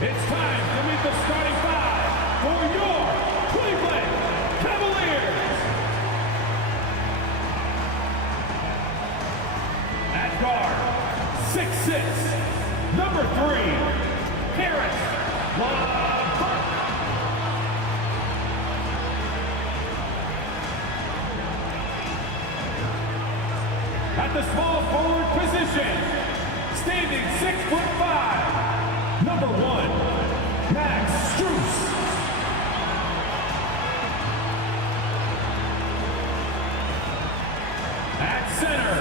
It's time to meet the starting five for your Cleveland Cavaliers. At guard, 6'6", number 3, Harris LeVert. At the small forward position, standing 6'5", number 1, Max Strus. At center,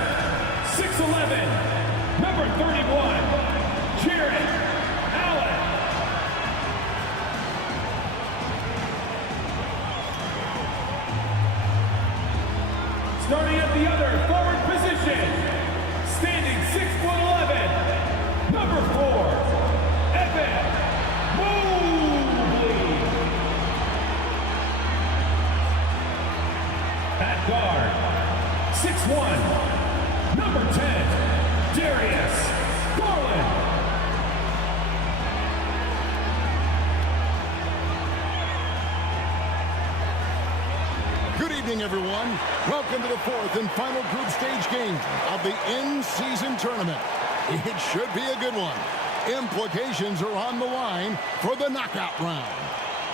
6'11", number 31, Jarrett Allen. Starting at the other forward position, standing 6'11", number 4, Evan Mobley. At guard, 6'1", number 10, Darius Garland. Good evening, everyone. Welcome to the fourth and final group stage game of the in-season tournament. It should be a good one. Implications are on the line for the knockout round.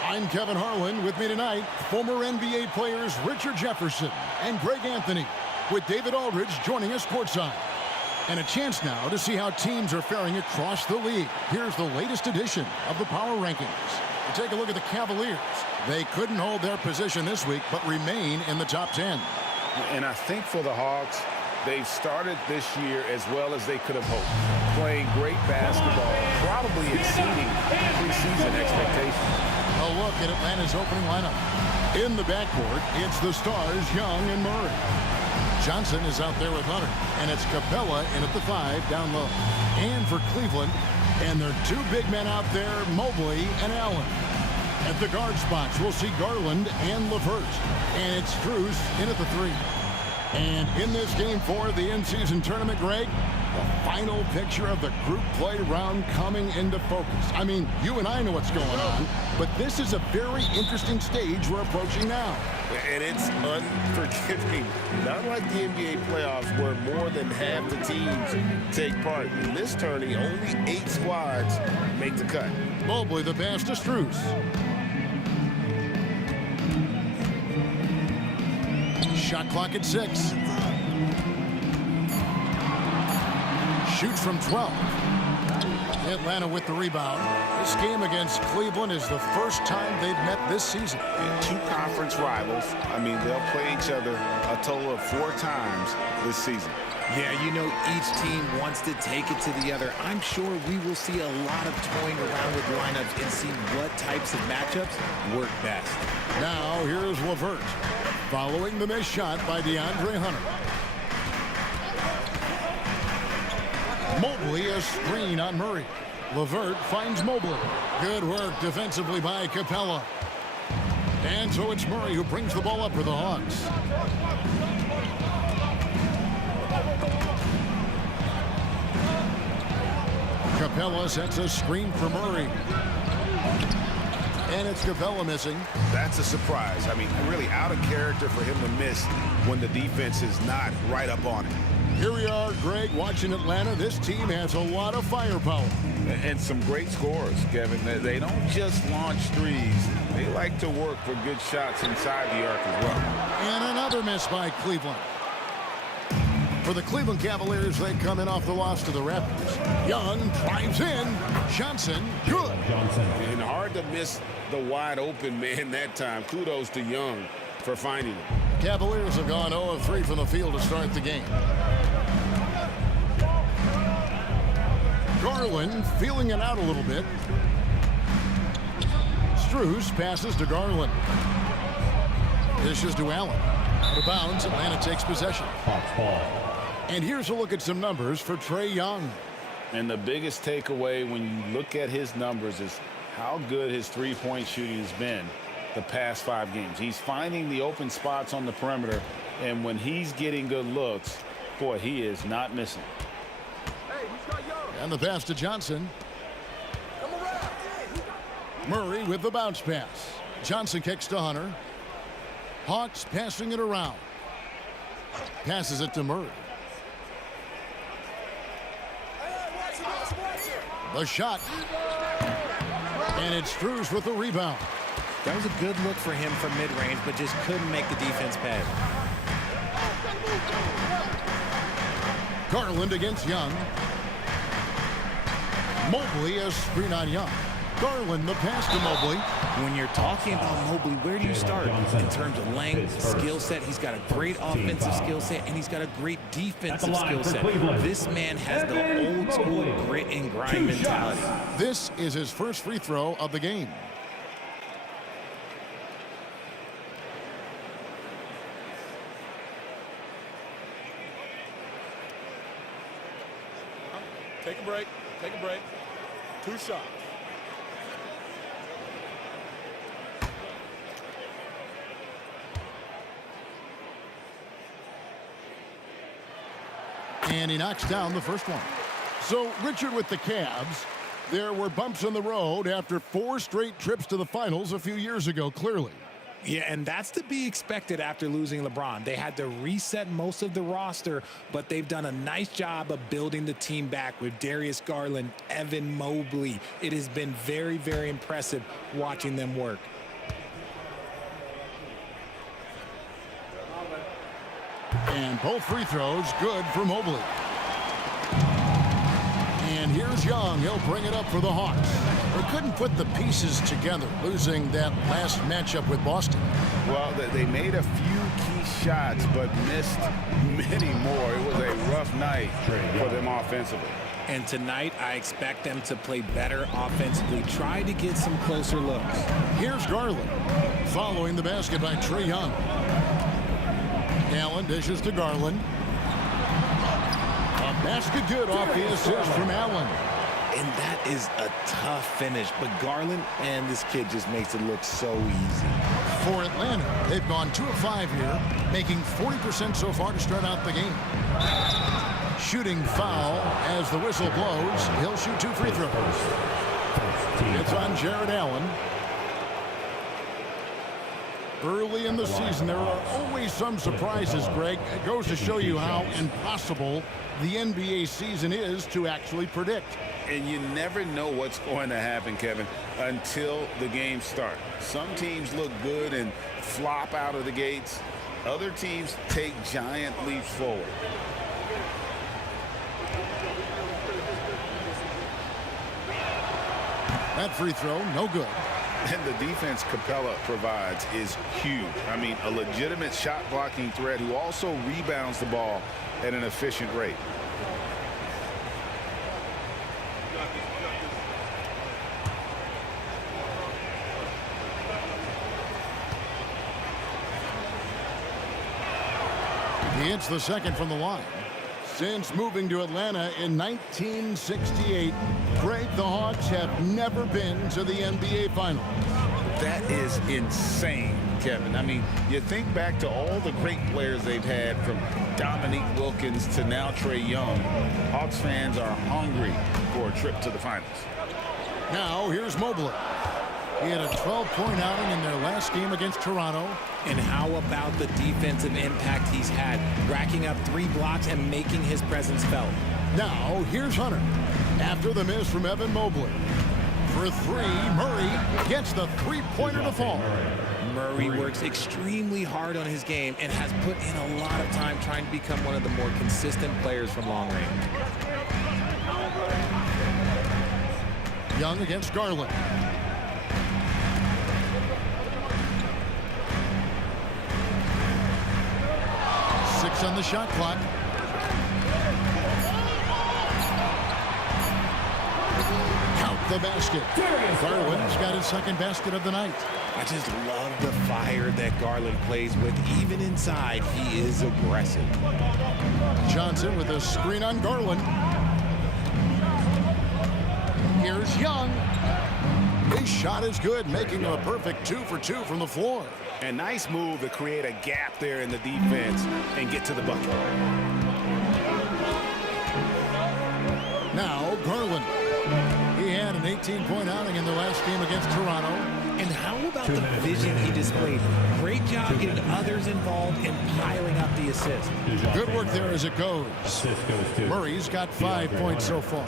I'm Kevin Harlan. With me tonight, former NBA players Richard Jefferson and Greg Anthony, with David Aldridge joining us courtside. And a chance now to see how teams are faring across the league. Here's the latest edition of the Power Rankings. We take a look at the Cavaliers. They couldn't hold their position this week, but remain in the top 10. And I think for the Hawks, they've started this year as well as they could have hoped. Playing great basketball, probably exceeding preseason expectations. A look at Atlanta's opening lineup. In the backcourt, it's the stars Young and Murray. Johnson is out there with Hunter, and it's Capella in at the 5 down low. And for Cleveland, and their two big men out there, Mobley and Allen. At the guard spots, we'll see Garland and LeVert. And it's Strus in at the 3. And in this game for the in-season tournament, Greg, the final picture of the group play round coming into focus. I mean, you and I know what's going on, but this is a very interesting stage we're approaching now. And it's unforgiving. Not like the NBA playoffs where more than half the teams take part. In this tourney, only 8 squads make the cut. Mobley the pass to Strus. Shot clock at 6. Shoots from 12. Atlanta with the rebound. This game against Cleveland is the first time they've met this season. And 2 conference rivals. I mean, they'll play each other a total of 4 times this season. Yeah, you know, each team wants to take it to the other. I'm sure we will see a lot of toying around with lineups and see what types of matchups work best. Now, here's LeVert, following the missed shot by DeAndre Hunter. Mobley, a screen on Murray. LeVert finds Mobley. Good work defensively by Capella. And so it's Murray who brings the ball up for the Hawks. Capella sets a screen for Murray. And it's Capella missing. That's a surprise. I mean, really out of character for him to miss when the defense is not right up on it. Here we are, Greg, watching Atlanta. This team has a lot of firepower. And some great scores, Kevin. They don't just launch threes. They like to work for good shots inside the arc as well. And another miss by Cleveland. For the Cleveland Cavaliers, they come in off the loss to the Raptors. Young drives in. Johnson, good. And hard to miss the wide open man that time. Kudos to Young for finding it. Cavaliers have gone 0 of 3 from the field to start the game. Garland feeling it out a little bit. Strus passes to Garland. Dishes to Allen. Out of bounds, Atlanta takes possession. And here's a look at some numbers for Trae Young. And the biggest takeaway when you look at his numbers is how good his three-point shooting has been the past 5 games. He's finding the open spots on the perimeter, and when he's getting good looks, boy, he is not missing. And the pass to Johnson. Murray with the bounce pass. Johnson kicks to Hunter. Hawks passing it around. Passes it to Murray. The shot. And it's Strus with the rebound. That was a good look for him from mid-range, but just couldn't make the defense pay. Garland against Young. Mobley a screen on Young. Garland the pass to Mobley. When you're talking about Mobley, where do you start? In terms of length, skill set, he's got a great offensive skill set, and he's got a great defensive skill set. This man has the old school grit and grind mentality. This is his first free throw of the game. Take a break. Take a break. 2 shots. And he knocks down the first one. So, Richard, with the Cavs, there were bumps in the road after 4 straight trips to the finals a few years ago, clearly. Yeah, and that's to be expected after losing LeBron. They had to reset most of the roster, but they've done a nice job of building the team back with Darius Garland, Evan Mobley. It has been very, very impressive watching them work. And both free throws good for Mobley. And here's Young. He'll bring it up for the Hawks. They couldn't put the pieces together, losing that last matchup with Boston. Well, they made a few key shots, but missed many more. It was a rough night for them offensively. And tonight, I expect them to play better offensively. Try to get some closer looks. Here's Garland. Following the basket by Trae Young. Allen dishes to Garland. A basket good off the assist from Allen. And that is a tough finish. But Garland, and this kid just makes it look so easy. For Atlanta, they've gone 2 of 5 here, making 40% so far to start out the game. Shooting foul as the whistle blows. He'll shoot 2 free throws. It's on Jared Allen. Early in the season, there are always some surprises, Greg. It goes to show you how impossible the NBA season is to actually predict. And you never know what's going to happen, Kevin, until the games start. Some teams look good and flop out of the gates. Other teams take giant leaps forward. That free throw, no good. And the defense Capella provides is huge. I mean, a legitimate shot blocking threat who also rebounds the ball at an efficient rate. He hits the second from the line. Since moving to Atlanta in 1968, Greg, the Hawks have never been to the NBA Finals. That is insane, Kevin. I mean, you think back to all the great players they've had, from Dominique Wilkins to now Trae Young. Hawks fans are hungry for a trip to the finals. Now, here's Mobley. He had a 12-point outing in their last game against Toronto. And how about the defensive impact he's had, racking up 3 blocks and making his presence felt. Now, here's Hunter. After the miss from Evan Mobley. For 3, Murray gets the 3-pointer to fall. Murray works extremely hard on his game and has put in a lot of time trying to become one of the more consistent players from long range. Young against Garland. On the shot clock. Count the basket. Garland's got his second basket of the night. I just love the fire that Garland plays with. Even inside, he is aggressive. Johnson with a screen on Garland. Here's Young. His shot is good, making him a perfect 2 for 2 from the floor. A nice move to create a gap there in the defense and get to the bucket. Now Garland. He had an 18-point outing in the last game against Toronto. And how about the vision he displayed? Great job getting others involved and piling up the assists. Good work there as it goes. Murray's got 5 points so far.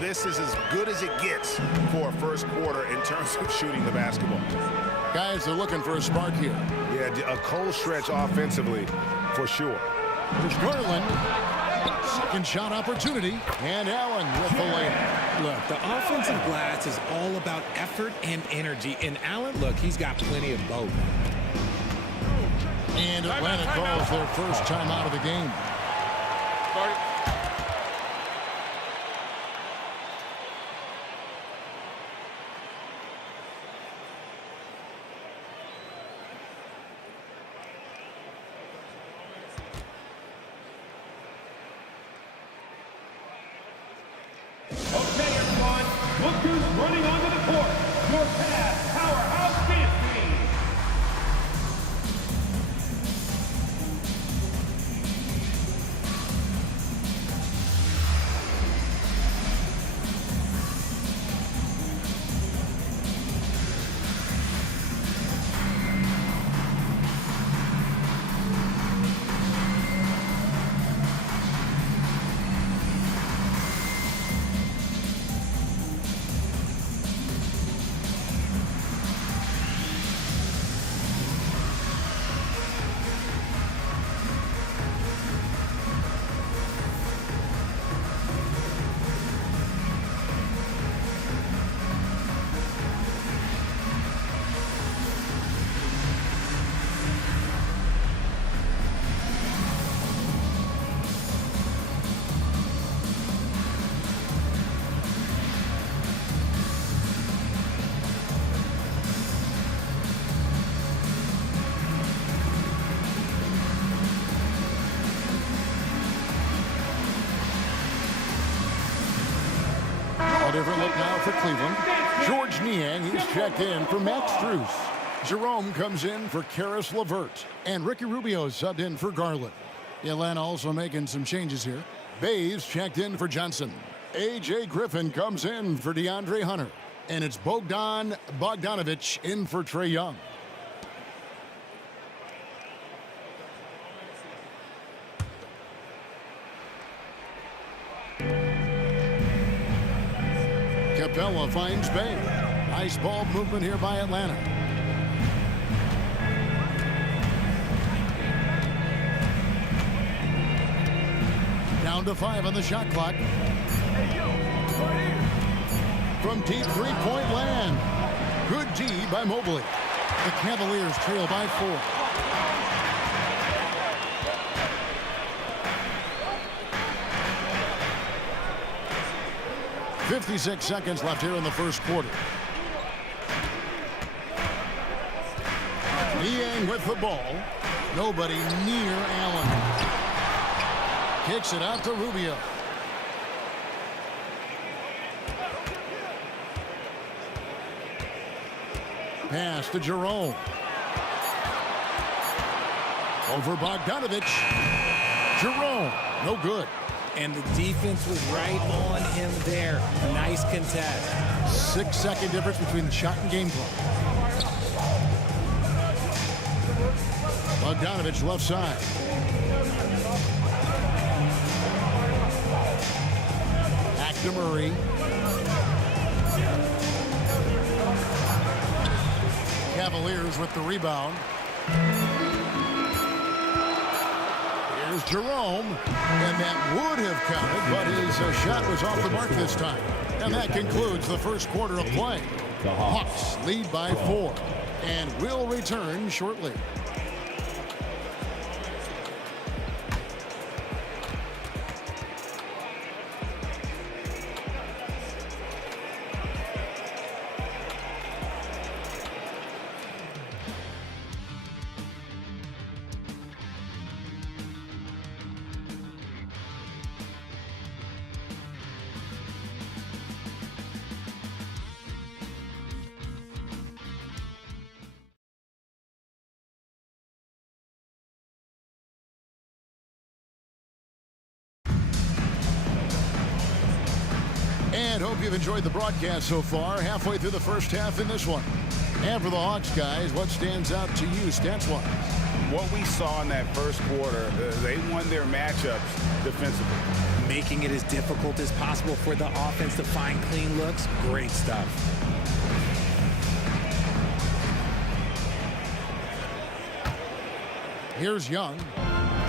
This is as good as it gets for a first quarter in terms of shooting the basketball. Guys are looking for a spark here. Yeah, a cold stretch offensively for sure. There's Garland. Second shot opportunity. And Allen with the layup. Look, the offensive glass is all about effort and energy. And Allen, look, he's got plenty of both. And Atlanta calls their first time out of the game. Start. Okay, everyone. Look who's running onto the court. Your past powerhouse dance team. A different look now for Cleveland. George Niang, he's checked in for Max Strus. Jerome comes in for Karis LeVert. And Ricky Rubio subbed in for Garland. Atlanta also making some changes here. Bays checked in for Johnson. A.J. Griffin comes in for DeAndre Hunter. And it's Bogdan Bogdanovic in for Trae Young. Capella finds Bay. Nice ball movement here by Atlanta. Down to 5 on the shot clock. From deep three-point land. Good D by Mobley. The Cavaliers trail by 4. .56 seconds left here in the first quarter. Niang with the ball. Nobody near Allen. Kicks it out to Rubio. Pass to Jerome. Over Bogdanovic. Jerome, no good. And the defense was right on him there. Nice contest. 6-second difference between the shot and game clock. Bogdanovic left side. Back to Murray. Cavaliers with the rebound. Here's Jerome, and that would have counted, but his shot was off the mark this time. And that concludes the first quarter of play. The Hawks lead by 4 and will return shortly. you've enjoyed the broadcast so far. Halfway through the first half in this one. And for the Hawks, guys, what stands out to you stats-wise? What we saw in that first quarter, they won their matchups defensively. Making it as difficult as possible for the offense to find clean looks. Great stuff. Here's Young.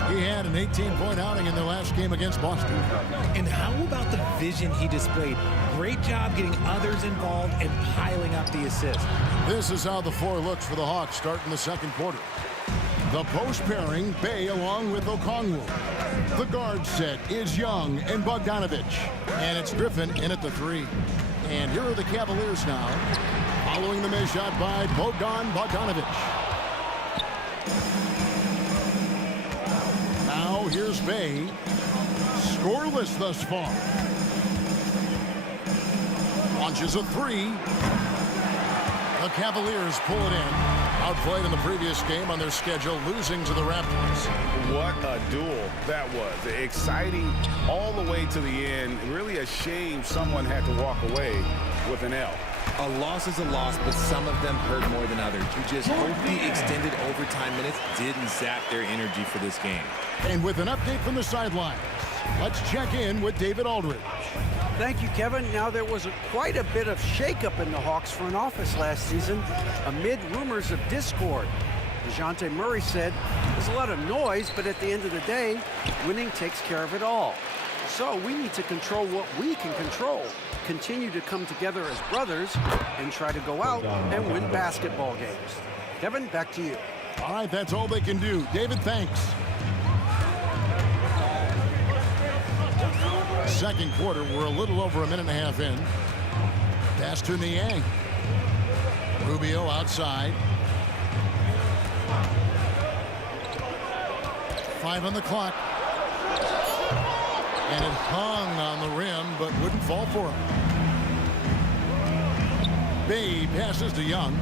He had an 18-point outing in their last game against Boston. And how about the vision he displayed? Great job getting others involved and piling up the assists. This is how the floor looks for the Hawks starting the second quarter. The post pairing, Bey along with Okongwu. The guard set is Young and Bogdanovic. And it's Griffin in at the 3. And here are the Cavaliers now, following the missed shot by Bogdanovic. Now here's Bey, scoreless thus far. Launches a 3. The Cavaliers pull it in. Outplayed in the previous game on their schedule, losing to the Raptors. What a duel that was. Exciting all the way to the end. Really a shame someone had to walk away with an L. A loss is a loss, but some of them hurt more than others. You just hope the extended overtime minutes didn't zap their energy for this game. And with an update from the sidelines, let's check in with David Aldridge. Thank you, Kevin. Now, there was quite a bit of shakeup in the Hawks front office last season amid rumors of discord. DeJounte Murray said, there's a lot of noise, but at the end of the day, winning takes care of it all. So we need to control what we can control, continue to come together as brothers, and try to go out and win basketball games. Kevin, back to you. All right, that's all they can do. David, thanks. Second quarter, we're a little over a minute and a half in. Pass to Niang. Rubio outside. 5 on the clock. And it hung on the rim, but wouldn't fall for him. Bey passes to Young.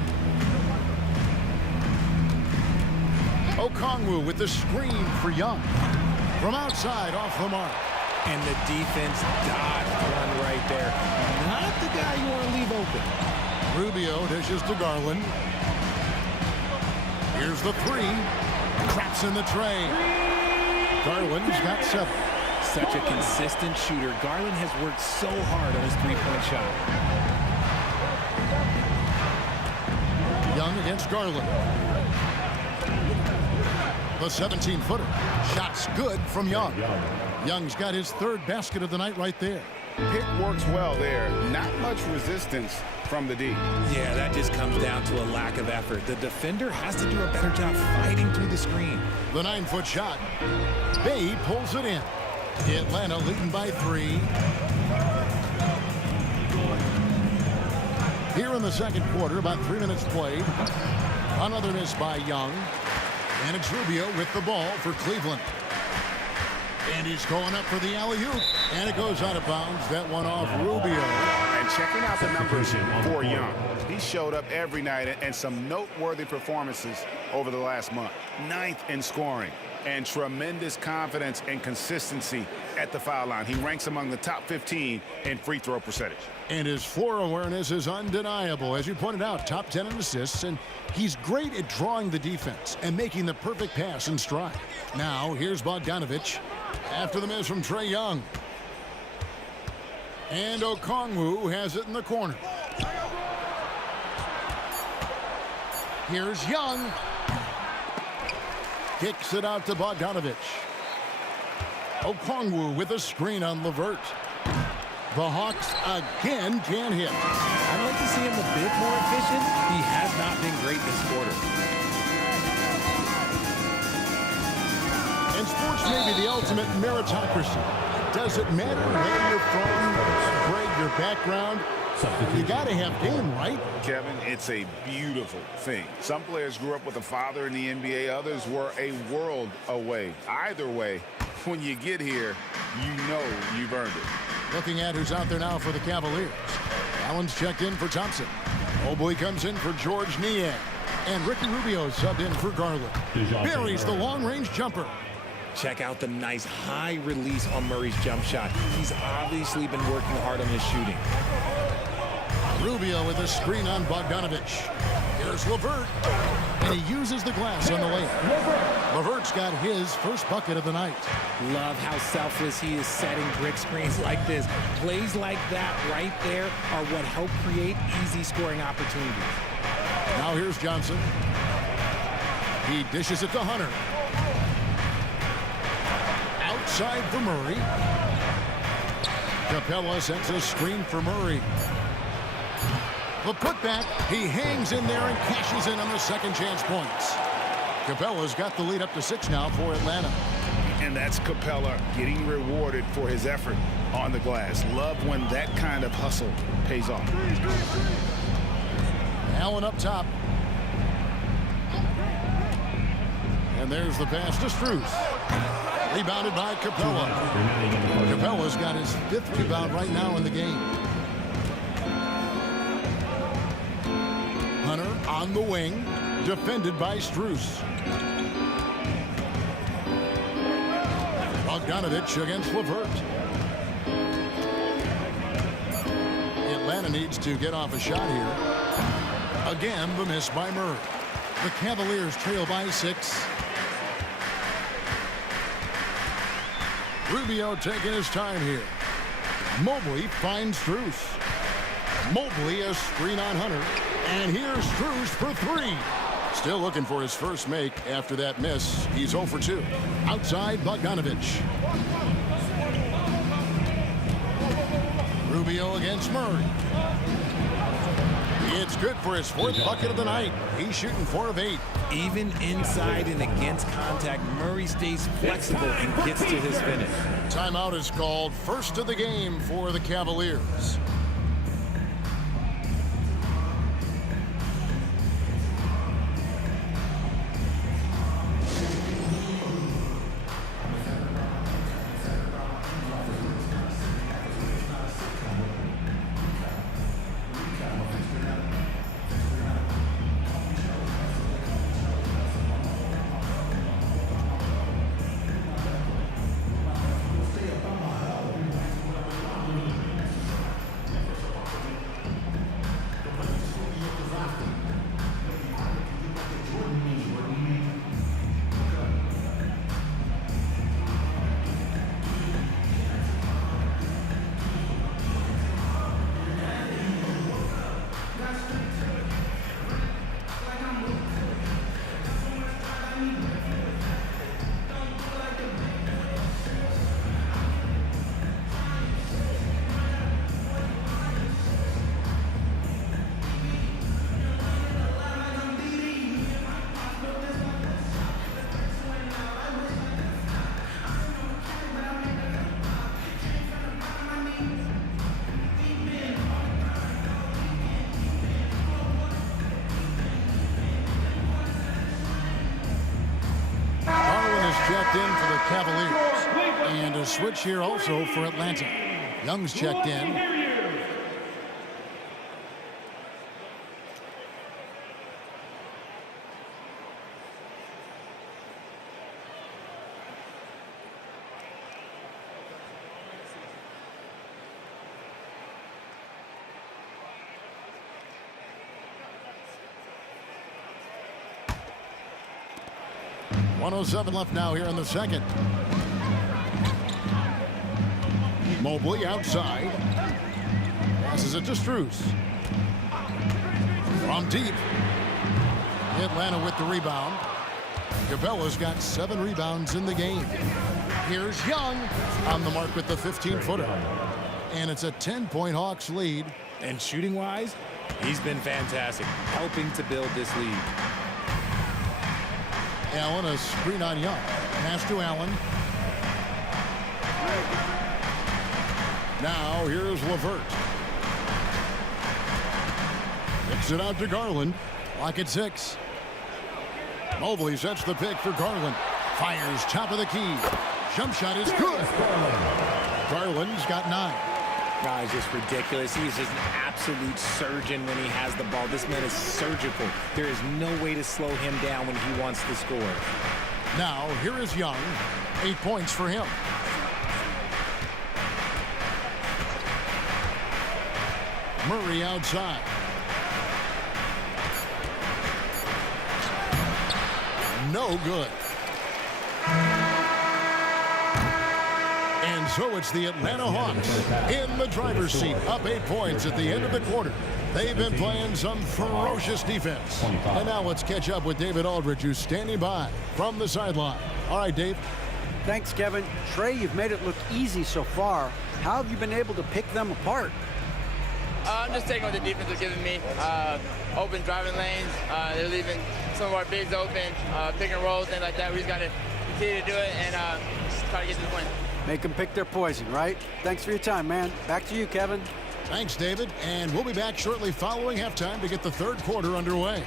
Okongwu with the screen for Young. From outside, off the mark. And the defense dodged one right there. Not the guy you want to leave open. Rubio dishes to Garland. Here's the 3. Traps in the tray. Garland's got 7. Such a consistent shooter. Garland has worked so hard on his three-point shot. Young against Garland. The 17-footer. Shot's good from Young. Young's got his 3rd basket of the night right there. Pick works well there. Not much resistance from the D. Yeah, that just comes down to a lack of effort. The defender has to do a better job fighting through the screen. The 9-foot shot. Bey pulls it in. Atlanta leading by 3. Here in the second quarter, about 3 minutes played. Another miss by Young. And it's Rubio with the ball for Cleveland. And he's going up for the alley-oop. And it goes out of bounds. That one off Rubio. And checking out the numbers for Young. He showed up every night and some noteworthy performances over the last month. 9th in scoring and tremendous confidence and consistency at the foul line. He ranks among the top 15 in free throw percentage. And his floor awareness is undeniable. As you pointed out, top 10 in assists, and he's great at drawing the defense and making the perfect pass in stride. Now, here's Bogdanovic after the miss from Trae Young. And Okongwu has it in the corner. Here's Young. Kicks it out to Bogdanovic. Okongwu with a screen on LeVert. The Hawks again can't hit. I'd like to see him a bit more efficient. He has not been great this quarter. And sports may be the ultimate meritocracy. Does it matter where you're from, Greg, your background? You got to have game, right? Kevin, it's a beautiful thing. Some players grew up with a father in the NBA. Others were a world away. Either way, when you get here, you know you've earned it. Looking at who's out there now for the Cavaliers. Allen's checked in for Thompson. Mobley comes in for George Niang. And Ricky Rubio subbed in for Garland. Buries the long-range jumper. Check out the nice high release on Murray's jump shot. He's obviously been working hard on his shooting. Rubio with a screen on Bogdanovich. Here's LeVert, and he uses the glass on the layup. LeVert's got his first bucket of the night. Love how selfless he is setting brick screens like this. Plays like that right there are what help create easy scoring opportunities. Now here's Johnson. He dishes it to Hunter. Outside for Murray. Capella sends a screen for Murray. The putback, he hangs in there and cashes in on the second chance points. Capella's got the lead up to 6 now for Atlanta. And that's Capella getting rewarded for his effort on the glass. Love when that kind of hustle pays off. Allen up top. And there's the pass to Strus. Rebounded by Capella. Capella's got his 5th rebound right now in the game. Hunter on the wing, defended by Strus. Bogdanovich against LeVert. Atlanta needs to get off a shot here. Again, the miss by Murray. The Cavaliers trail by 6. Rubio taking his time here. Mobley finds Strus. Mobley a screen on Hunter. And here's Strus for 3. Still looking for his first make after that miss. He's 0 for 2. Outside Bogdanovich. Rubio against Murray. It's good for his 4th bucket of the night. He's shooting 4 of 8. Even inside and against contact, Murray stays flexible and gets to his finish. Timeout is called. First of the game for the Cavaliers. Checked in for the Cavaliers. And a switch here also for Atlanta. Young's checked in. .107 left now here in the second. Mobley outside. Passes it to Strus. From deep. Atlanta with the rebound. Capella's got 7 rebounds in the game. Here's Young on the mark with the 15-footer. And it's a 10-point Hawks lead. And shooting-wise, he's been fantastic, helping to build this lead. Allen, a screen on Young. Pass to Allen. Now here's LeVert. Kicks it out to Garland. Lock at 6. Mobley sets the pick for Garland. Fires top of the key. Jump shot is good. Garland's got 9. Guys, just ridiculous. He is just an absolute surgeon when he has the ball. This man is surgical. There is no way to slow him down when he wants to score. Now, here is Young. 8 points for him. Murray outside. No good. And so it's the Atlanta Hawks in the driver's seat, up 8 points at the end of the quarter. They've been playing some ferocious defense. And now let's catch up with David Aldridge, who's standing by from the sideline. All right, Dave. Thanks, Kevin. Trey, you've made it look easy so far. How have you been able to pick them apart? I'm just taking what the defense is giving me. Open driving lanes. They're leaving some of our bigs open, pick and rolls, things like that. We just got to continue to do it and try to get to the win. Make them pick their poison, right? Thanks for your time, man. Back to you, Kevin. Thanks, David. And we'll be back shortly following halftime to get the third quarter underway.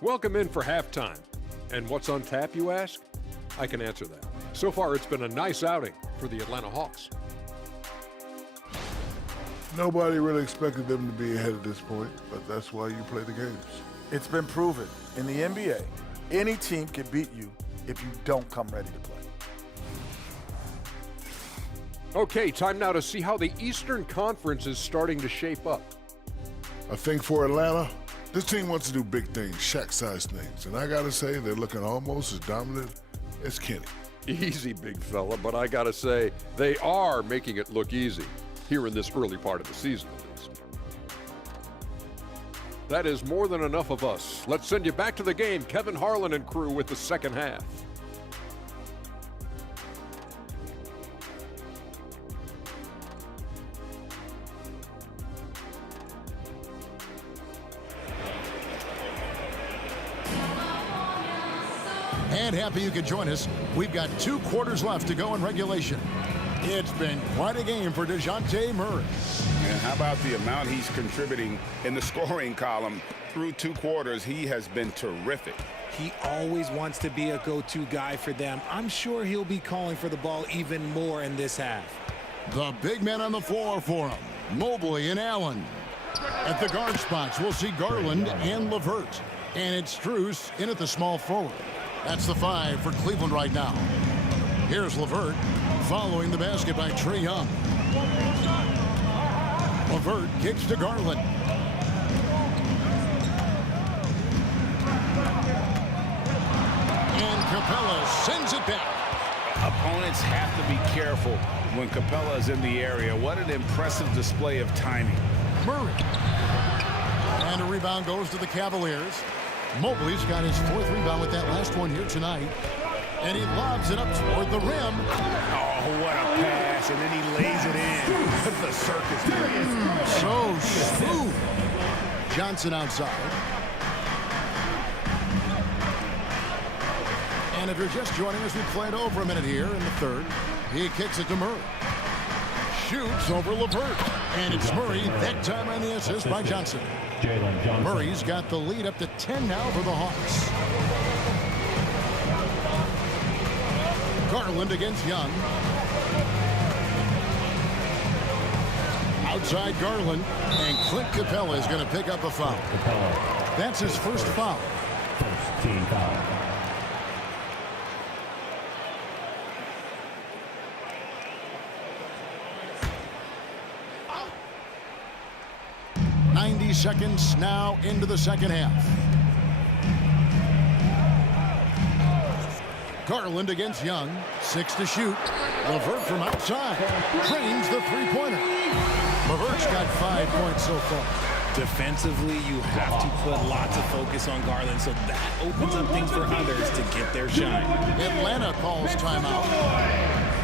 Welcome in for halftime. And what's on tap, you ask? I can answer that. So far, it's been a nice outing for the Atlanta Hawks. Nobody really expected them to be ahead at this point, but that's why you play the games. It's been proven in the NBA, any team can beat you if you don't come ready to play. Okay, time now to see how the Eastern Conference is starting to shape up. I think for Atlanta, this team wants to do big things, Shaq-sized things, and I gotta say they're looking almost as dominant as Kenny. Easy, big fella, but I gotta say, they are making it look easy here in this early part of the season, at least. That is more than enough of us. Let's send you back to the game, Kevin Harlan and crew with the second half. And happy you could join us. We've got 2 quarters left to go in regulation. It's been quite a game for DeJounte Murray. And how about the amount he's contributing in the scoring column? Through 2 quarters, he has been terrific. He always wants to be a go-to guy for them. I'm sure he'll be calling for the ball even more in this half. The big men on the floor for him, Mobley and Allen. At the guard spots, we'll see Garland and LeVert. And it's Strus in at the small forward. That's the 5 for Cleveland right now. Here's LeVert following the basket by Trae Young. LeVert kicks to Garland. And Capella sends it back. Opponents have to be careful when Capella is in the area. What an impressive display of timing. Murray. And a rebound goes to the Cavaliers. Mobley's got his 4th rebound with that last one here tonight. And he lobs it up toward the rim. Oh, what a pass. And then he lays it in. The circus. So smooth. Johnson outside. And if you're just joining us, we played over a minute here in the third. He kicks it to Murray. Shoots over LeVert. And it's Murray, that time on the assist by Johnson. Murray's got the lead up to 10 now for the Hawks. Garland against Young. Outside Garland, and Clint Capella is going to pick up a foul. That's his first foul. First team foul. Seconds now into the second half. Garland against Young. 6 to shoot. LeVert from outside. Drains the 3-pointer. LeVert's got 5 points so far. Defensively, you have to put lots of focus on Garland, so that opens up things for others to get their shine. Atlanta calls timeout.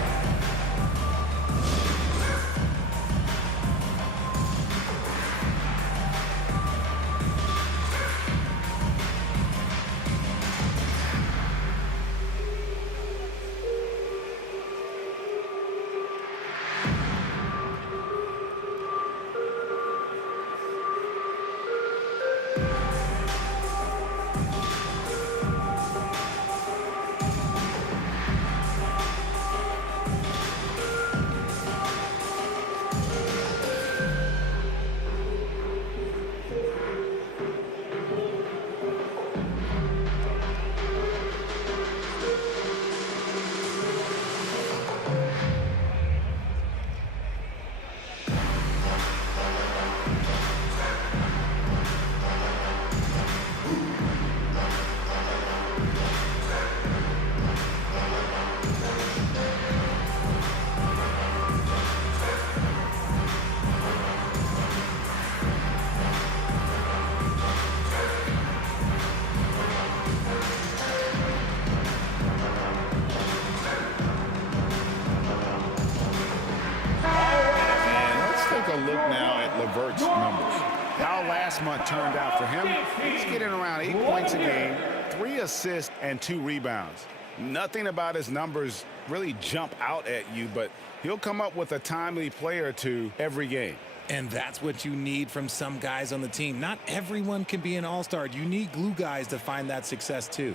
month turned out for him. He's getting around 8 points a game, 3 assists, and 2 rebounds. Nothing about his numbers really jump out at you, but he'll come up with a timely play or two every game. And that's what you need from some guys on the team. Not everyone can be an all-star. You need glue guys to find that success too.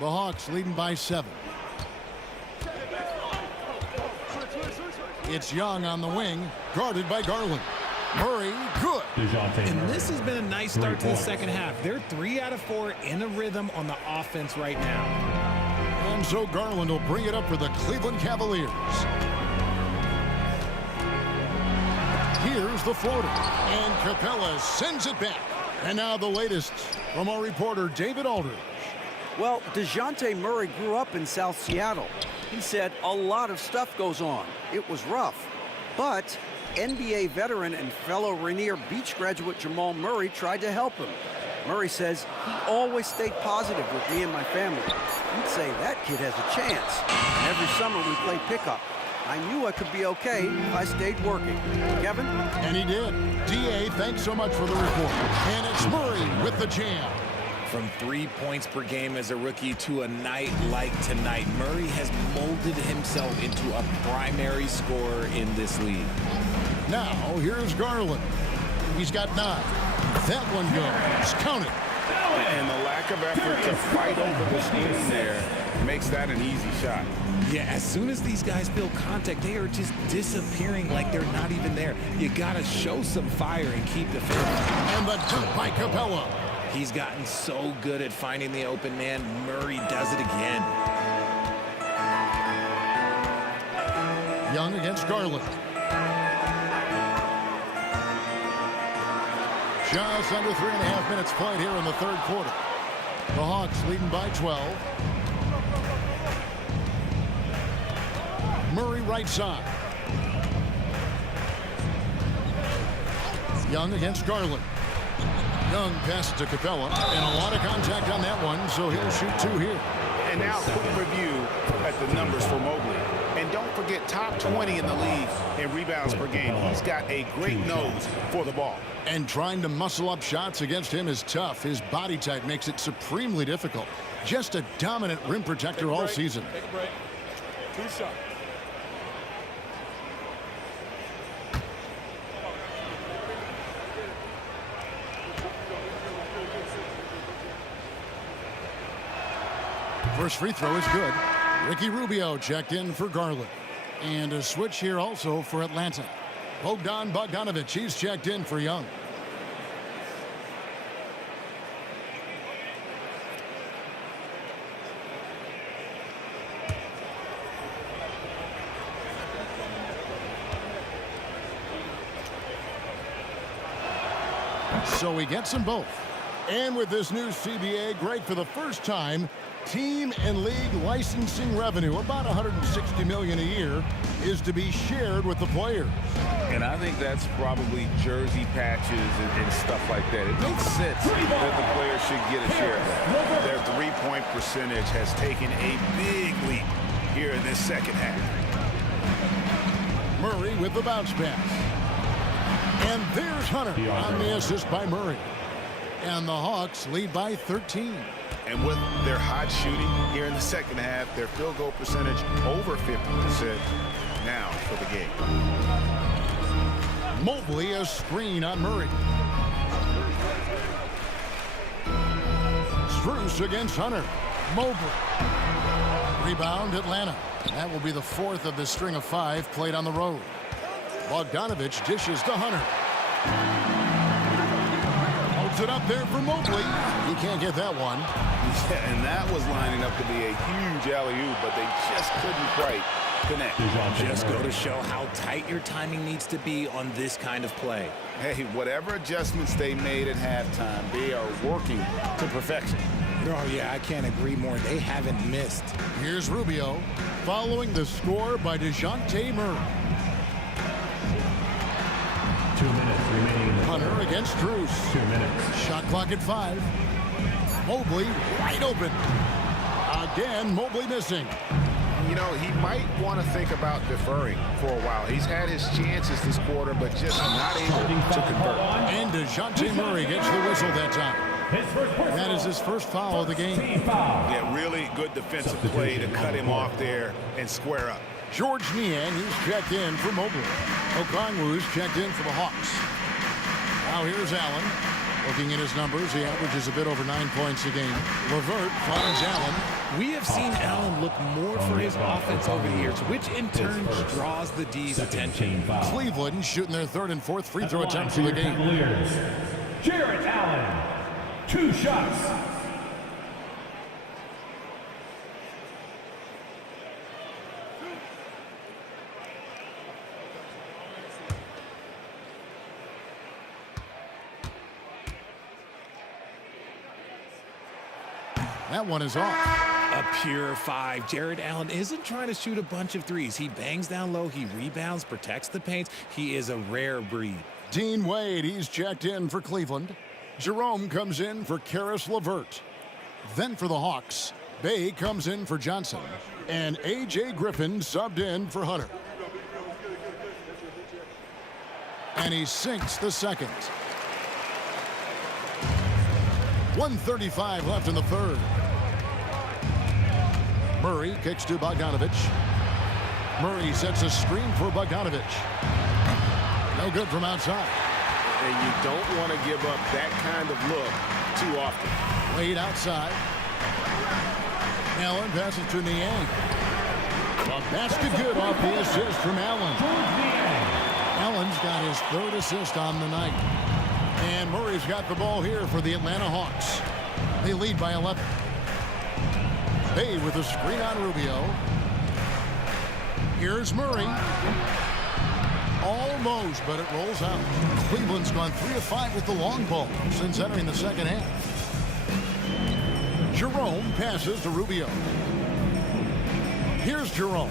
The Hawks leading by 7. It's Young on the wing, guarded by Garland. Murray, good. And this has been a nice start to the second half. They're 3 out of 4 in a rhythm on the offense right now. And so Garland will bring it up for the Cleveland Cavaliers. Here's the floater. And Capella sends it back. And now the latest from our reporter, David Aldridge. Well, DeJounte Murray grew up in South Seattle. He said a lot of stuff goes on. It was rough. But NBA veteran and fellow Rainier Beach graduate Jamal Murray tried to help him. Murray says he always stayed positive with me and my family. He'd say that kid has a chance. And every summer we played pickup. I knew I could be okay if I stayed working. Kevin? And he did. D.A., thanks so much for the report. And it's Murray with the jam. From 3 points per game as a rookie to a night like tonight, Murray has molded himself into a primary scorer in this league. Now, here's Garland. He's got 9. That one goes. Count it. And the lack of effort to fight over the screen there makes that an easy shot. Yeah, as soon as these guys feel contact, they are just disappearing like they're not even there. You got to show some fire and keep the faith. And the dunk by Capella. He's gotten so good at finding the open man. Murray does it again. Young against Garland. Just under 3.5 minutes played here in the third quarter. The Hawks leading by 12. Murray right side. Young against Garland. Young passes to Capella, and a lot of contact on that one, so he'll shoot 2 here. And now quick review at the numbers for Mobley. And don't forget, top 20 in the league in rebounds per game. He's got a great nose for the ball. And trying to muscle up shots against him is tough. His body type makes it supremely difficult. Just a dominant rim protector all season. Take a break. 2 shots. First free throw is good. Ricky Rubio checked in for Garland. And a switch here also for Atlanta. Bogdan Bogdanovic, he's checked in for Young. So he gets them both. And with this new CBA, great for the first time, team and league licensing revenue, about $160 million a year, is to be shared with the players. And I think that's probably jersey patches and stuff like that. It makes sense that the players should get a share of that. Their three-point percentage has taken a big leap here in this second half. Murray with the bounce pass. And there's Hunter on the assist by Murray. And the Hawks lead by 13. And with their hot shooting here in the second half, their field goal percentage over 50% now for the game. Mobley a screen on Murray. Strus against Hunter. Mobley. Rebound Atlanta. That will be the 4th of the string of 5 played on the road. Bogdanovic dishes to Hunter. Holds it up there for Mobley. He can't get that one. Yeah, and that was lining up to be a huge alley-oop, but they just couldn't quite connect. Just go to show how tight your timing needs to be on this kind of play. Hey, whatever adjustments they made at halftime, they are working to perfection. Oh, yeah, I can't agree more. They haven't missed. Here's Rubio following the score by DeJounte Murray. 2 minutes remaining. Hunter against Strus. 2 minutes. Shot clock at 5. Mobley wide open. Again, Mobley missing. you know, he might want to think about deferring for a while. He's had his chances this quarter, but just not able to convert. And DeJounte Murray gets the whistle that time. That is his first foul of the game. Yeah, really good defensive play to cut him off there and square up. George Niang, he's checked in for Mobley. Okongwu's checked in for the Hawks. Now here's Allen. Looking at his numbers, he averages a bit over 9 points a game. LeVert finds Allen. We have seen Allen look more for his offense over the years, which in turn draws the D's attention. Cleveland shooting their third and fourth free throw attempts of the game. Jarrett Allen, 2 shots. That one is off. A pure 5. Jarrett Allen isn't trying to shoot a bunch of threes. He bangs down low, he rebounds, protects the paint. He is a rare breed. Dean Wade, he's checked in for Cleveland. Jerome comes in for Karis LeVert. Then for the Hawks, Bay comes in for Johnson. And A.J. Griffin subbed in for Hunter. And he sinks the second. 1:35 left in the third. Murray kicks to Bogdanovic. Murray sets a screen for Bogdanovic. No good from outside. And you don't want to give up that kind of look too often. Wade outside. Allen passes to Niang. A basket good off the assist from Allen. Allen's got his third assist on the night. And Murray's got the ball here for the Atlanta Hawks. They lead by 11. Bay with a screen on Rubio. Here's Murray. Almost, but it rolls out. Cleveland's gone 3 of 5 with the long ball since entering the second half. Jerome passes to Rubio. Here's Jerome.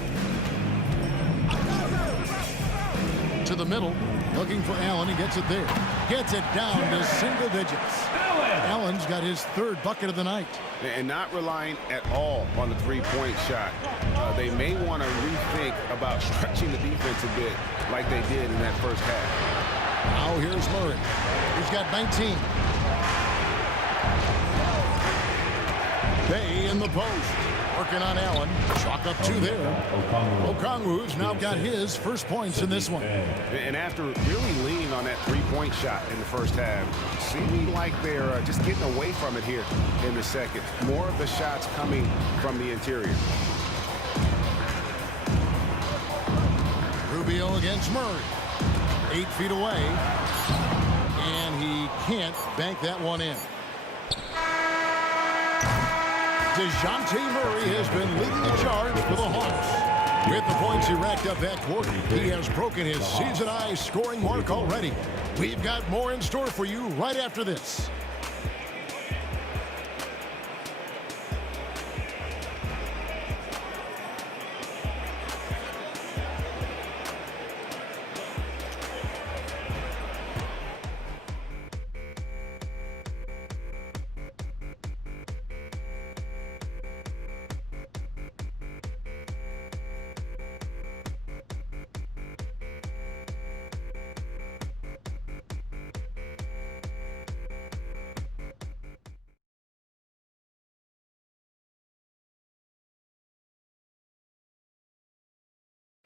To the middle, looking for Allen. He gets it there. Gets it down to single digits. Allen's got his third bucket of the night. And not relying at all on the three-point shot. They may want to rethink about stretching the defense a bit like they did in that first half. Now here's Murray. He's got 19. Bay in the post. Working on Allen. Chalk up 2 there. Okongwu's now got his first points in this one. And after really leaning on that three-point shot in the first half, seeming like they're just getting away from it here in the second. More of the shots coming from the interior. Rubio against Murray. 8 feet away. And he can't bank that one in. DeJounte Murray has been leading the charge for the Hawks. With the points he racked up that quarter, he has broken his season-high scoring mark already. We've got more in store for you right after this.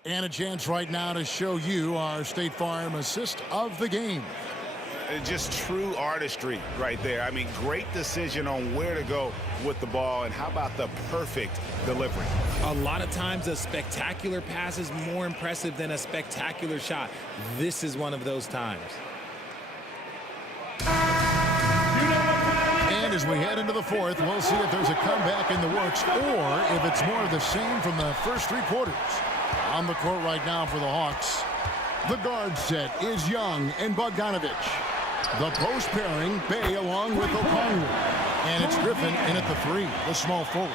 And a chance right now to show you our State Farm assist of the game. Just true artistry right there. I mean, great decision on where to go with the ball, and how about the perfect delivery? A lot of times a spectacular pass is more impressive than a spectacular shot. This is one of those times. And as we head into the fourth, we'll see if there's a comeback in the works or if it's more of the same from the first 3 quarters. On the court right now for the Hawks, the guard set is Young and Bogdanovic. The post pairing, Bay along with Okongwu. And it's Griffin in at the 3, the small forward.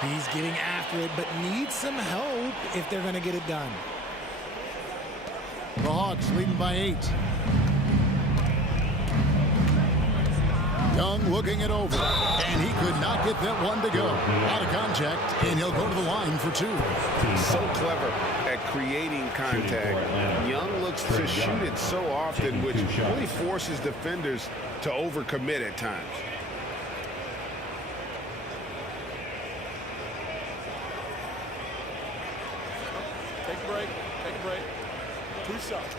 He's getting after it, but needs some help if they're going to get it done. The Hawks leading by 8. Young looking it over, and he could not get that one to go. Out of contact, and he'll go to the line for 2. So clever at creating contact. Young looks to shoot it so often, which really forces defenders to overcommit at times. Take a break. Take a break. 2 shots.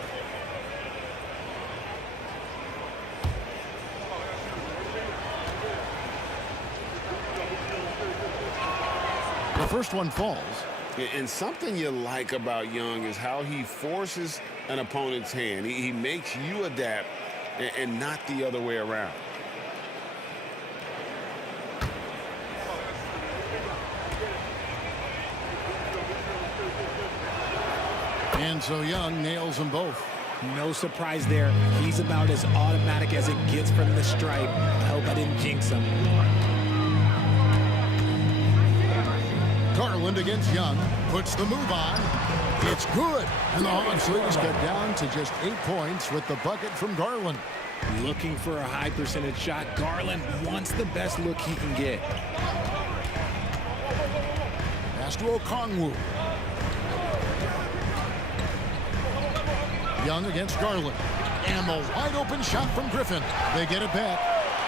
The first one falls. And something you like about Young is how he forces an opponent's hand. He makes you adapt and not the other way around. And so Young nails them both. No surprise there. He's about as automatic as it gets from the stripe. I hope I didn't jinx him. Garland against Young. Puts the move on. It's good. And the Hawks leaders cut down to just 8 points with the bucket from Garland. Looking for a high percentage shot. Garland wants the best look he can get. Pass to Okongwu. Young against Garland. And the wide open shot from Griffin. They get it back.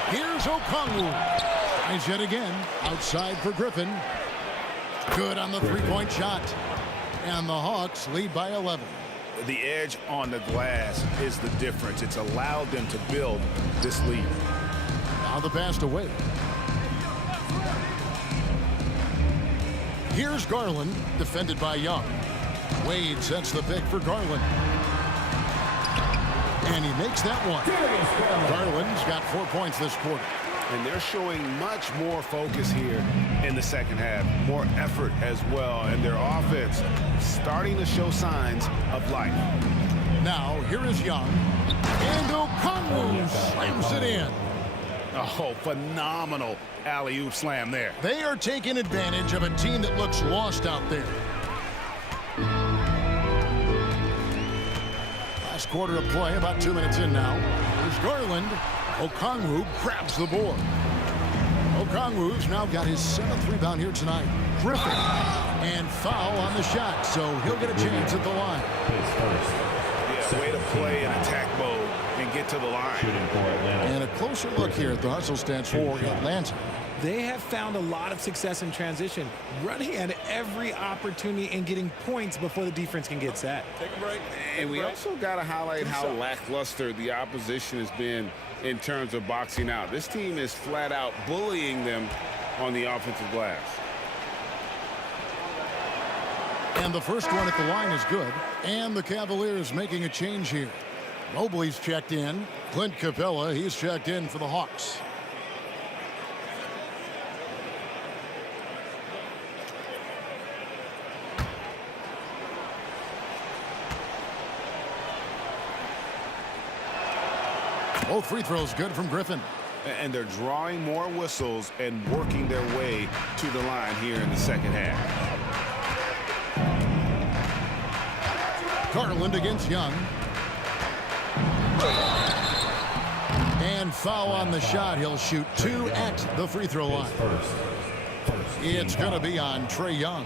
Here's Okongwu. Tries yet again. Outside for Griffin. Good on the three-point shot. And the Hawks lead by 11. The edge on the glass is the difference. It's allowed them to build this lead. Now the pass to Wade. Here's Garland, defended by Young. Wade sets the pick for Garland. And he makes that one. Garland's got 4 points this quarter. And they're showing much more focus here in the second half. More effort as well. And their offense starting to show signs of life. Now, here is Young. And Okongwu slams it in. Oh, phenomenal alley-oop slam there. They are taking advantage of a team that looks lost out there. Last quarter of play, about 2 minutes in now. Here's Garland. Okongwu grabs the board. Okongwu's now got his 7th rebound here tonight. Griffin. And foul on the shot, so he'll get a chance at the line. Yeah, way to play in attack mode and get to the line. And a closer look here at the hustle stats for Atlanta. They have found a lot of success in transition, running at every opportunity and getting points before the defense can get set. Take a break. And we also got to highlight how lackluster the opposition has been in terms of boxing out. This team is flat out bullying them on the offensive glass. And the first one at the line is good. And the Cavaliers making a change here. Mobley's checked in. Clint Capella, he's checked in for the Hawks. Both free throws good from Griffin. And they're drawing more whistles and working their way to the line here in the second half. Garland against Young. And foul on the shot. He'll shoot 2 at the free throw line. It's going to be on Trae Young.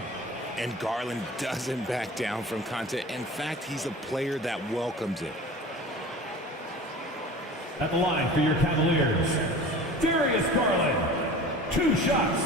And Garland doesn't back down from contact. In fact, he's a player that welcomes it. At the line for your Cavaliers, Darius Garland, 2 shots.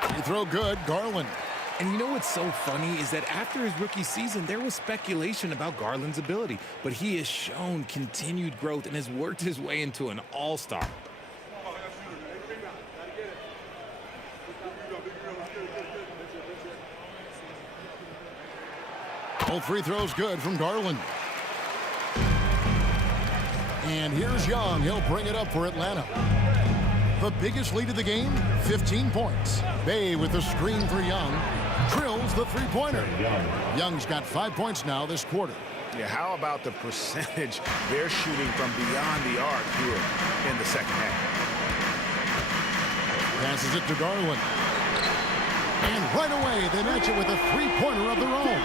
Free throw good, Garland. And you know what's so funny is that after his rookie season, there was speculation about Garland's ability, but he has shown continued growth and has worked his way into an all-star. Both free throws good from Garland. And here's Young. He'll bring it up for Atlanta. The biggest lead of the game, 15 points. Bay with the screen for Young. Drills the three-pointer. Young's got 5 points now this quarter. Yeah, how about the percentage they're shooting from beyond the arc here in the second half? Passes it to Garland. And right away, they match it with a three-pointer of their own.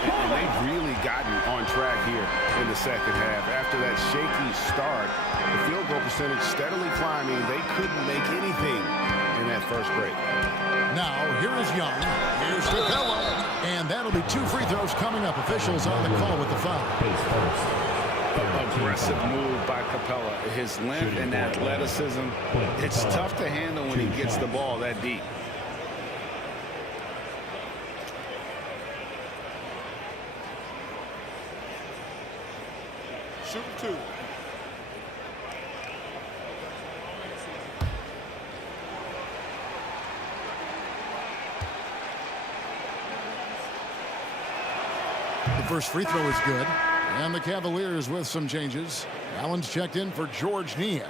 And they've really gotten on track here in the second half. After that shaky start, the field goal percentage steadily climbing. They couldn't make anything in that first break. Now, here is Young. Here's Capella. And that'll be 2 free throws coming up. Officials on the call with the foul. Aggressive move by Capella. His length and athleticism, it's tough to handle when he gets the ball that deep. Shoot 2. The first free throw is good. And the Cavaliers with some changes. Allen's checked in for George Niang.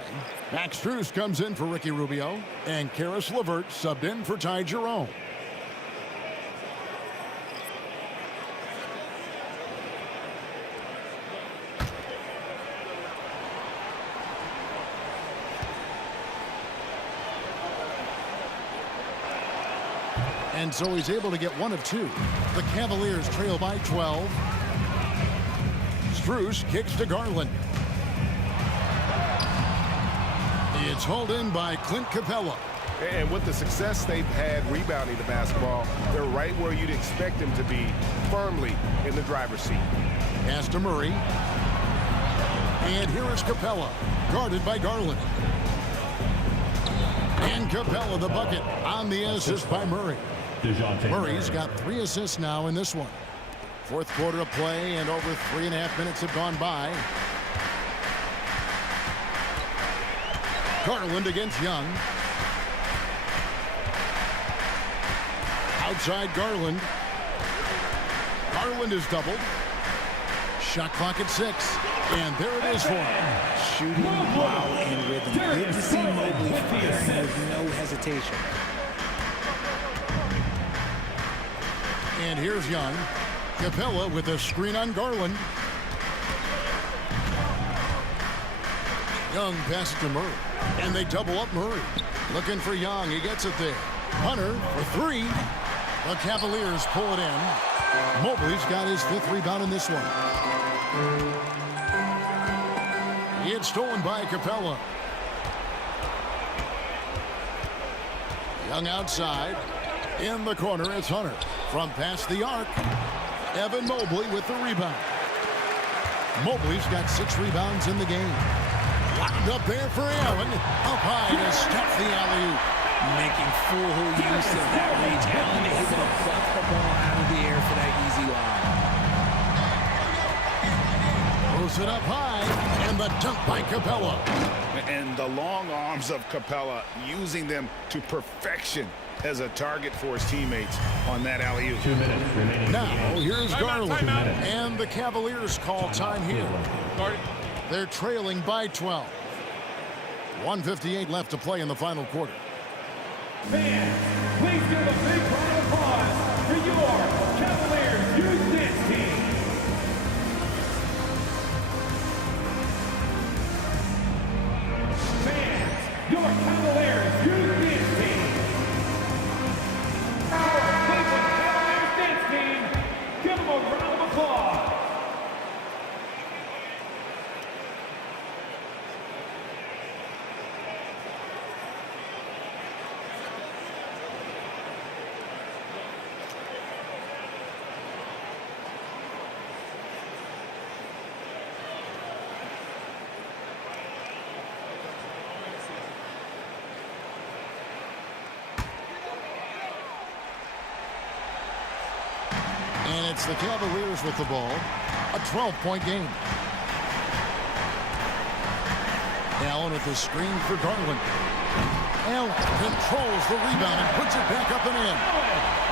Max Strus comes in for Ricky Rubio. And Karis LeVert subbed in for Ty Jerome. And so he's able to get 1 of 2. The Cavaliers trail by 12. Strus kicks to Garland. It's hauled in by Clint Capella. And with the success they've had rebounding the basketball, they're right where you'd expect them to be, firmly in the driver's seat. Pass to Murray. And here is Capella, guarded by Garland. And Capella the bucket on the assist by Murray. Murray's got 3 assists now in this one. Fourth quarter of play, and over 3.5 minutes have gone by. Garland against Young. Outside Garland. Garland is doubled. Shot clock at 6. And there it is for him. Shooting while in rhythm. Good to see Mobley firing with no hesitation. And here's Young. Capella with a screen on Garland. Young passes to Murray. And they double up Murray. Looking for Young. He gets it there. Hunter for 3. The Cavaliers pull it in. Mobley's got his 5th rebound in this one. It's stolen by Capella. Young outside. In the corner, it's Hunter. From past the arc, Evan Mobley with the rebound. Mobley's got 6 rebounds in the game. Locked up there for Allen. Up high to stuff the alley-oop. Making full use of that reach. Allen able to buff the ball out of the air for that easy lob. Throws it up high, and the dunk by Capella. And the long arms of Capella, using them to perfection as a target for his teammates on that alley-oop. 2 minutes remaining. Now, here's Garland. Timeout. And the Cavaliers call time here. They're trailing by 12. 1:58 left to play in the final quarter. Fans, please give a big round of applause for your Cavaliers Youth Dance Team. Fans, your Cavaliers Youth Dance Team. Our Cleveland Cavaliers Dance Team. Give them a round of applause. And it's the Cavaliers with the ball. A 12-point game. Allen with the screen for Garland. Allen controls the rebound and puts it back up and in.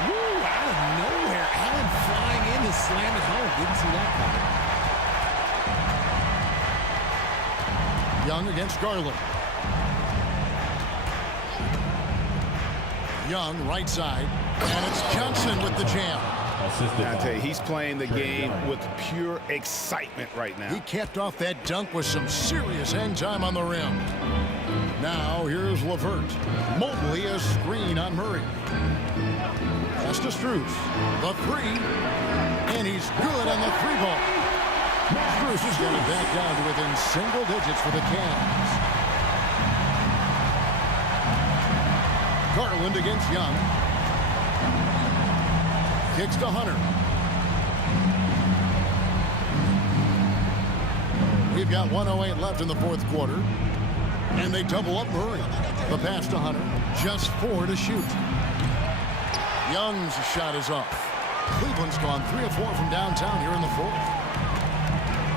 Woo, out of nowhere. Allen flying in to slam it home. Didn't see that coming. Young against Garland. Young right side. And it's Johnson with the jam. assisted I tell by you, he's playing the Trey game Young. with pure excitement right now. He capped off that dunk with some serious hang time on the rim. Now here's LeVert. Mobley a screen on Murray. Pass to Strus. The three. And he's good on the three ball. Strus has got it back down to within single digits for the Cavs. Garland against Young. Kicks to Hunter. We've got 1:08 left in the fourth quarter. And they double up Murray. The pass to Hunter. Just 4 to shoot. Young's shot is off. Cleveland's gone 3 of 4 from downtown here in the fourth.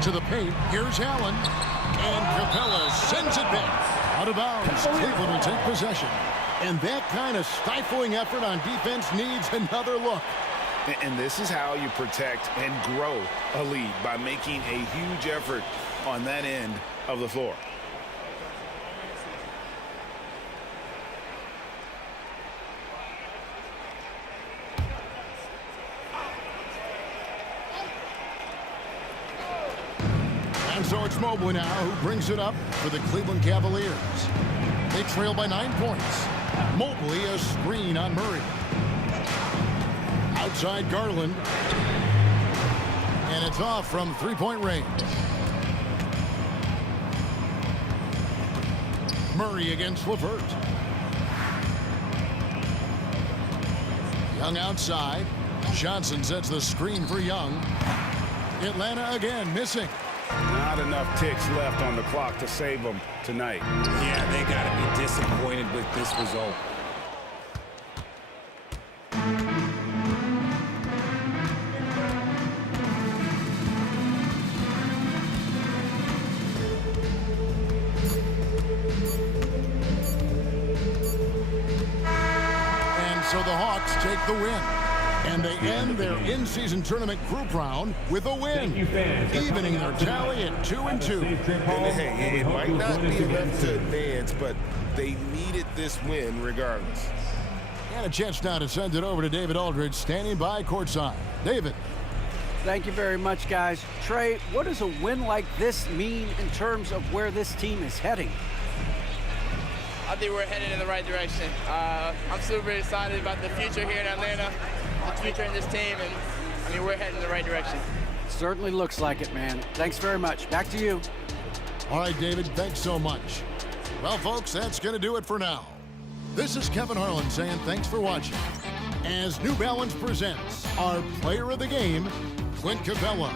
To the paint. Here's Allen. And Capella sends it back. Out of bounds. Cleveland will take possession. And that kind of stifling effort on defense needs another look. And this is how you protect and grow a lead, by making a huge effort on that end of the floor. And so it's Mobley now who brings it up for the Cleveland Cavaliers. They trail by 9 points. Mobley a screen on Murray. Outside Garland. And it's off from three-point range. Murray against LeVert. Young outside. Johnson sets the screen for Young. Atlanta again missing. Not enough ticks left on the clock to save them tonight. Yeah, they got to be disappointed with this result. And so the Hawks take the win. And they end their in-season tournament group round with a win, evening their tally at 2-2. And hey, it might not be enough to advance, but they needed this win regardless. And a chance now to send it over to David Aldridge, standing by courtside. David. Thank you very much, guys. Trey, what does a win like this mean in terms of where this team is heading? I think we're headed in the right direction. I'm super excited about the future here in Atlanta, the future in this team, and I mean, we're heading in the right direction. Certainly looks like it, man. Thanks very much. Back to you. All right, David, thanks so much. Well, folks, that's going to do it for now. This is Kevin Harlan saying thanks for watching. As New Balance presents our player of the game, Clint Capella.